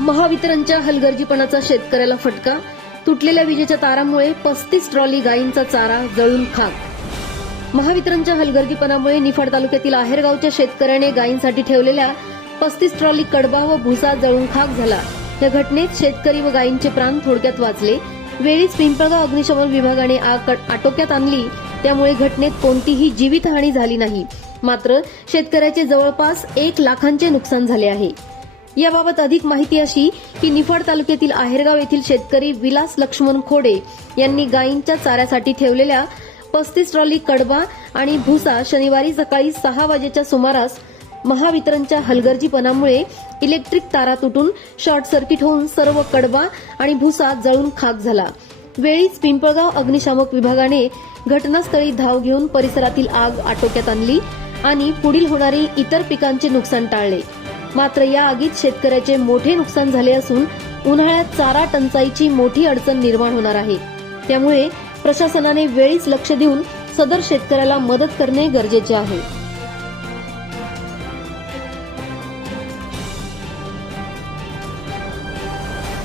महावितरणच्या हलगर्जीपणाचा शेतकऱ्याला फटका. तुटलेल्या विजेच्या तारामुळे पस्तीस ट्रॉली गायींचा चारा जळून खाक. महावितरणच्या हलगर्जीपणामुळे निफाड तालुक्यातील आहेरगावच्या शेतकऱ्याने गायींसाठी ठेवलेल्या पस्तीस ट्रॉली कडबा व भुसा जळून खाक झाला. या घटनेत शेतकरी व गायींचे प्राण थोडक्यात वाचले. वेळीच पिंपळगाव अग्निशमन विभागाने आग आटोक्यात आणली. त्यामुळे घटनेत कोणतीही जीवितहानी झाली नाही. मात्र शेतकऱ्याचे जवळपास एक लाखांचे नुकसान झाले आहे. याबाबत अधिक माहिती अशी की निफाड तालुक्यातील आहेरगाव येथील शेतकरी विलास लक्ष्मण खोडे यांनी गायींच्या चाऱ्यासाठी ठेवलेल्या पस्तीस ट्रॉली कडबा आणि भुसा शनिवारी सकाळी सहा वाजेच्या सुमारास महावितरणच्या हलगर्जीपणामुळे इलेक्ट्रिक तारा तुटून शॉर्ट सर्किट होऊन सर्व कडबा आणि भुसा जळून खाक झाला. वेळीच पिंपळगाव अग्निशामक विभागाने घटनास्थळी धाव घेऊन परिसरातील आग आटोक्यात आणली आणि पुढील होणारी इतर पिकांचे नुकसान टाळले. मात्र या आगीत शेतकऱ्याचे मोठे नुकसान झाले असून उन्हाळ्यात चारा टंचाईची मोठी अडचण निर्माण होणार आहे. त्यामुळे प्रशासनाने वेळीच लक्ष देऊन सदर शेतकऱ्याला मदत करणे गरजेचे आहे.